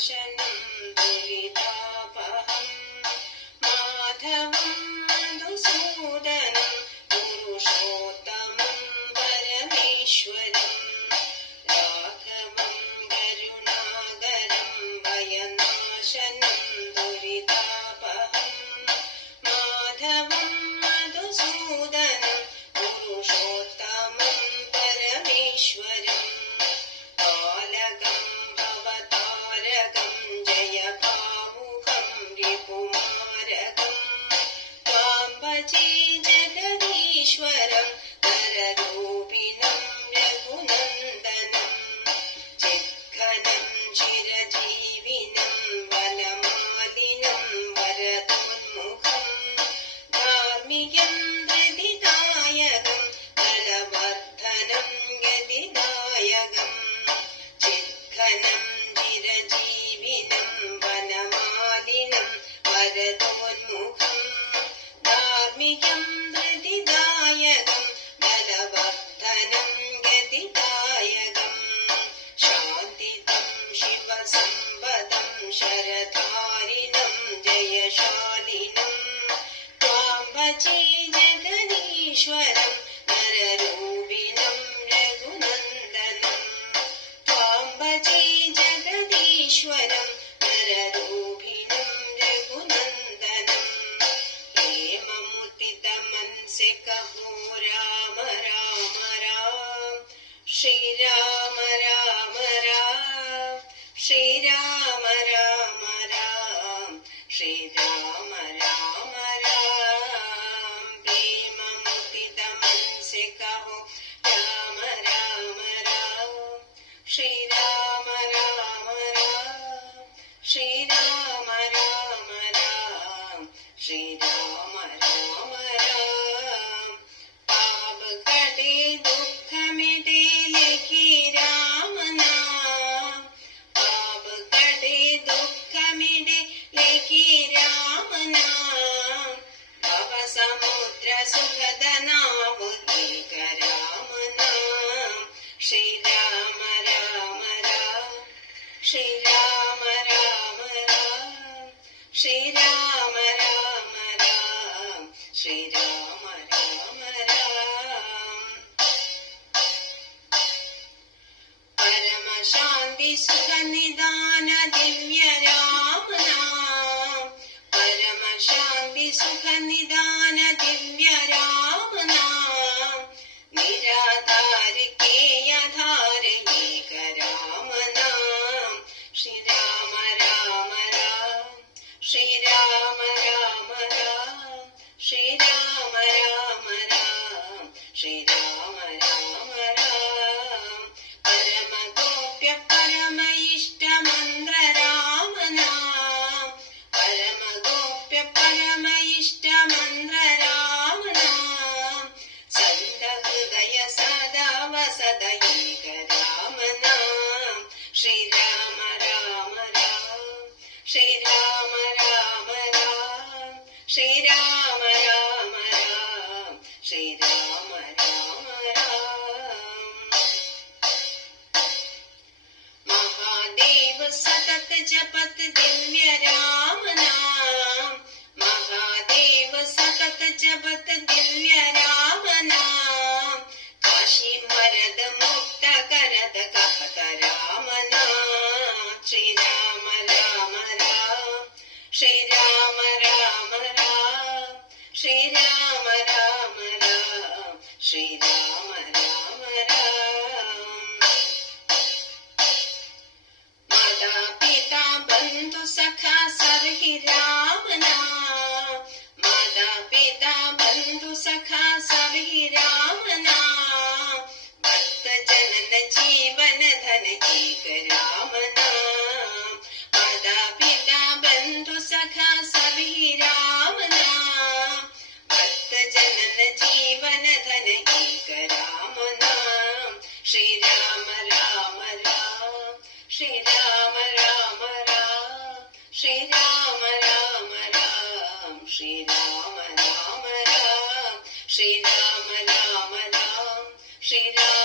വരദനാശനം ദുരിതാപഹം മാധവം മധുസൂദനം പുരുഷോത്തമം പരമേശ്വരം രാഘവം കരുണാകരം ഭയനാശനം ദുരിതാപഹം മാധവം മധുസൂദനം പുരുഷോത്തമം പരമേശ്വരം ജയഭാവുകം രിപുമാരകം ത്വാം ഭജേ ജഗദീശ്വരം നരരൂപിണം രഘുനന്ദനം ചിദ്ഘനം ചിരജീവിനം വനമാലിനം വരദോന്മുഖം ധാർമ്മികം ധൃതിദായകം ബലവർദ്ധനം ഗതിദായകം ചിദ്ഘനം ചിരജീവിനം വനമാലിനം വരദോന്മുഖം ധാർമ്മികം ധൃതിദായകം ബലവർദ്ധനം ഗതിദായകം ശാന്തിദം ശിവസമ്പദം ശരധാരിണം ജയശാലിനം ത്വാം ഭജേ ജഗദീശ്വരം നരരൂപിണം രഘുനന്ദനം ത്വാം ഭജേ ജഗദീശ്വരം നരരൂപിണം രഘുനന്ദനം ഹേമമുദിതമൻസെ കഹോ രാമ രാമ രാം ശ്രീരാമ രാമ രാം ശ്രീരാമ രാമ രാം ശ്രീരാമ രാമ രാം ഹേമമുദിതമൻസെ കഹോ രാമ രാമ രാം ശ്രീരാമ രാമ രാം ശ്രീരാമ രാമ രാം ശ്രീരാമ രാമ രാം പാപ കടേ ദുഃഖ മിटे लिखी राम नाम पाप कटे दुःख मिटे लिखी राम नाम भव समुद्र सुखद नाम एक राम नाम श्री राम राम राम श्री राम राम राम श्री राम राम राम श्री राम राम राम परम शांति सुख निदान दिव्य राम नाम परम शांति सुख निदान दिव्य राम नाम निराधार के आधार एक राम नाम श्री राम राम राम श्री राम राम राम श्री राम राम राम श्री राम राम राम परम गोप्य परम इष्ट मंत्र राम नाम परम गोप्य परम इष्ट मंत्र राम नाम संत हृदय सदा वसद एक राम नाम श्री राम राम राम श्री राम राम राम श्री राम राम राम श्री राम राम राम महादेव सतत जपत दिव्य राम नाम महादेव सतत जपत दिव्य राम नाम काशी मरद मुक्त करद कहत राम नाम श्री राम राम राम श्री राम राम राम श्री राम राम राम श्री राम राम राम माता पिता बंधु सखा सबहि राम नाम माता पिता बंधु सखा सबहि राम नाम भक्त जनन जीवन धन एक राम नाम माता पिता बंधु सखा सबहि राम नाम भक्त जनन जीवन धन एक राम नाम श्री राम राम राम श्री राम राम राम श्री राम राम राम श्री राम राम राम श्री राम राम राम श्री राम